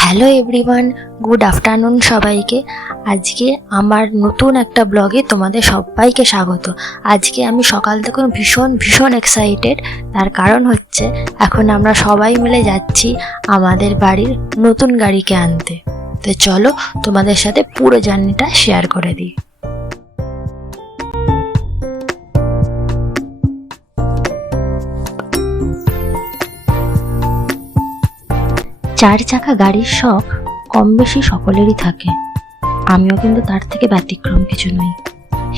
Hello everyone, good afternoon সবাইকে। আজকে আমার নতুন একটা ব্লগে তোমাদের সবাইকে স্বাগত। আজকে আমি সকাল থেকে ভীষণ এক্সাইটেড। তার কারণ হচ্ছে এখন আমরা সবাই মিলে যাচ্ছি আমাদের বাড়ির নতুন গাড়িকে আনতে। তো চলো তোমাদের সাথে পুরো জার্নিটা শেয়ার করে দিই। চার চাকা গাড়ির শখ কম বেশি সকলেরই থাকে, আমিও কিন্তু তার থেকে ব্যতিক্রম কিছু নই।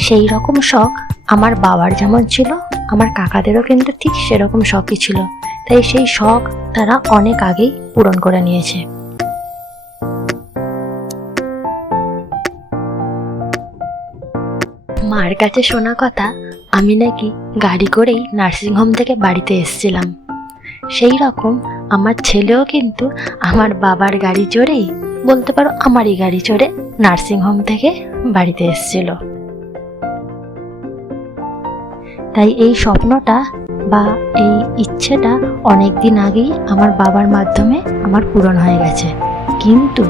সেই রকম শখ আমার বাবার যেমন ছিল, আমার কাকাদেরও কিন্তু ঠিক সেরকম শখই ছিল। তাই সেই শখ তারা অনেক আগেই পূরণ করে নিয়েছে। মার কাছে শোনা কথা, আমি নাকি গাড়ি করেই নার্সিংহোম থেকে বাড়িতে এসেছিলাম। সেই রকম আমার ছেলেও কিন্তু আমার বাবার গাড়ি চড়েই, বলতে পারো আমারই গাড়ি চড়ে নার্সিংহোম থেকে বাড়িতে এসেছিল। তাই এই স্বপ্নটা বা এই ইচ্ছেটা অনেক দিন আগেই আমার বাবার মাধ্যমে আমার পূরণ হয়ে গেছে। কিন্তু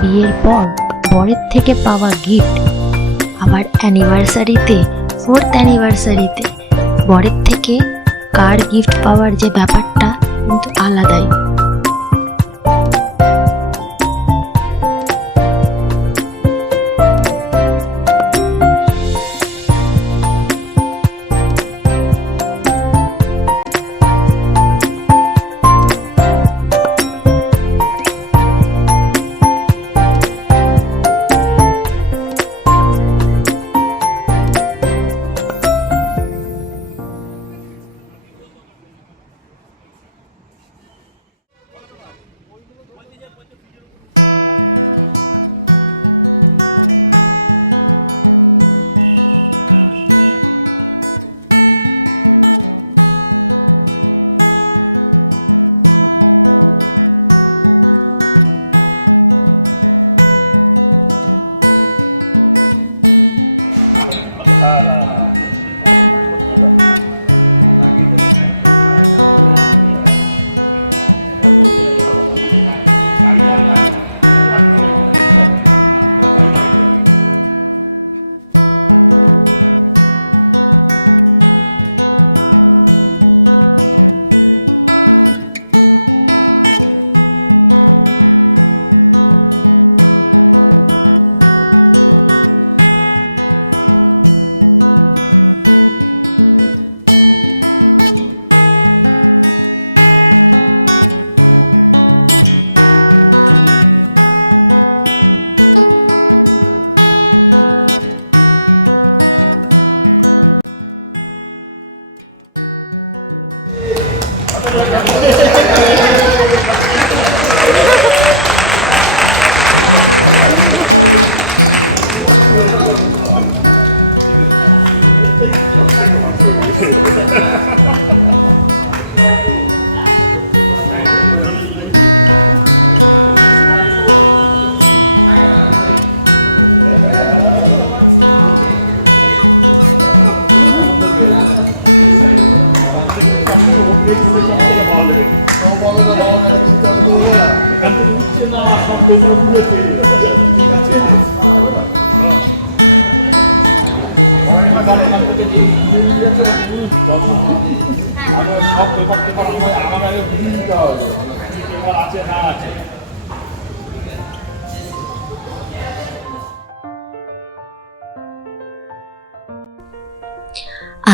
বিয়ের পর বরের থেকে পাওয়া গিফট, আবার অ্যানিভার্সারিতে, 4th অ্যানিভার্সারিতে বরের থেকে কার গিফট পাওয়ার যে ব্যাপারটা কিন্তু আলাদাই।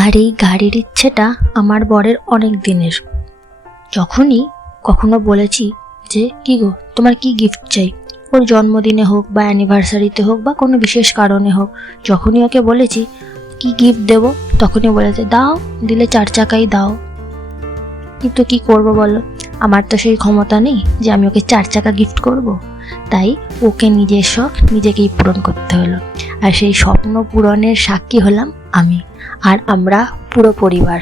আর এই গাড়ির ইচ্ছেটা আমার বরের অনেক দিনের। যখনই কখনো বলেছি যে কি গো তোমার কি গিফট চাই, ওর জন্মদিনে হোক বা অ্যানিভার্সারিতে হোক বা কোনো বিশেষ কারণে হোক, যখনই ওকে বলেছি কি গিফট দেবো, তখনই বলেছে দাও, দিলে 4 চাকাই দাও। কিন্তু কি করব বলো, আমার তো সেই ক্ষমতা নেই যে আমি ওকে 4 চাকা গিফট করব। তাই ওকে নিজের শখ নিজেকেই পূরণ করতে হলো। আর সেই স্বপ্ন পূরণের সাক্ষী হলাম আমি আর আমরা পুরো পরিবার।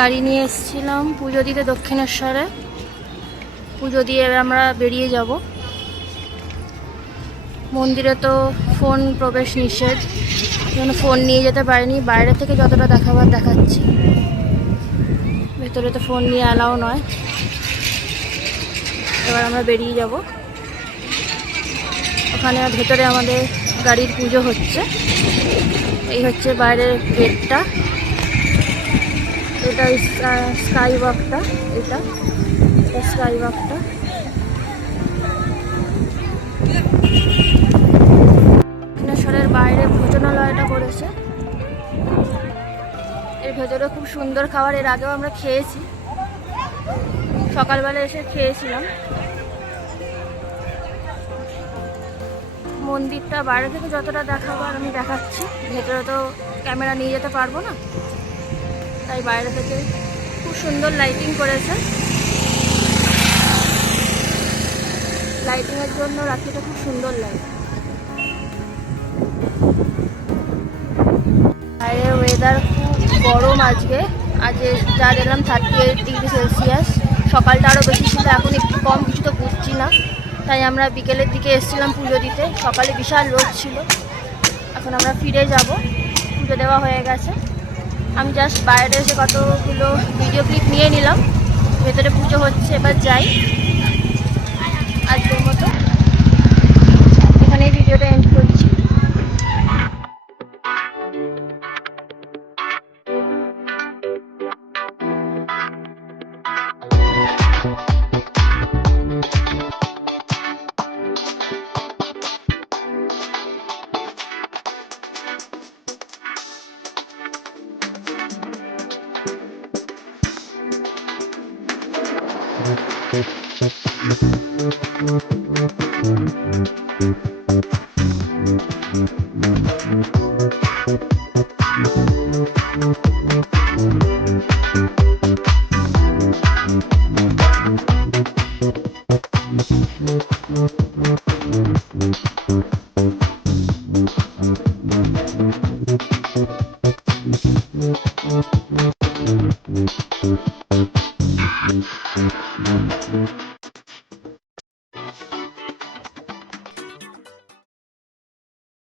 গাড়ি নিয়ে এসেছিলাম পুজো দিতে দক্ষিণেশ্বরে। পুজো দিয়ে এবার আমরা বেরিয়ে যাব। মন্দিরে তো ফোন প্রবেশ নিষেধ, জন্য ফোন নিয়ে যেতে পারিনি। বাইরে থেকে যতটা দেখাবার দেখাচ্ছি, ভেতরে তো ফোন নিয়ে অ্যালাও নয়। এবার আমরা বেরিয়ে যাব। ওখানে ভেতরে আমাদের গাড়ির পুজো হচ্ছে। এই হচ্ছে বাইরের গেটটা, এটা স্কাই ওয়াকটা, এটা স্কাই ওয়াকটা। দক্ষিণেশ্বরের বাইরে ভোজনালয়টা করেছে। এর ভেতরে খুব সুন্দর খাবার, এর আগেও আমরা খেয়েছি, সকালবেলা এসে খেয়েছিলাম। মন্দিরটা বাইরে থেকে যতটা দেখাবার আমি দেখাচ্ছি, ভেতরে তো ক্যামেরা নিয়ে যেতে পারবো না, তাই বাইরে থেকে খুব সুন্দর লাইটিং করেছে। লাইটিংয়ের জন্য রাত্রিটা খুব সুন্দর লাগে। বাইরে ওয়েদার খুব গরম আজকে। আজ যা দেখলাম 38°C। সকালটা আরও বেশি ছিল, এখন একটু কম, কিছু তো বুঝছি না। তাই আমরা বিকেলের দিকে এসেছিলাম পুজো দিতে। সকালে বিশাল রোদ ছিল। এখন আমরা ফিরে যাব, পুজো দেওয়া হয়ে গেছে। আমি জাস্ট বাইরে এসে কতগুলো ভিডিও ক্লিপ নিয়ে নিলাম। ভেতরে পুজো হচ্ছে, এবার যাই। আজকের মতো এখানেই ভিডিওটা এন্ড করছি।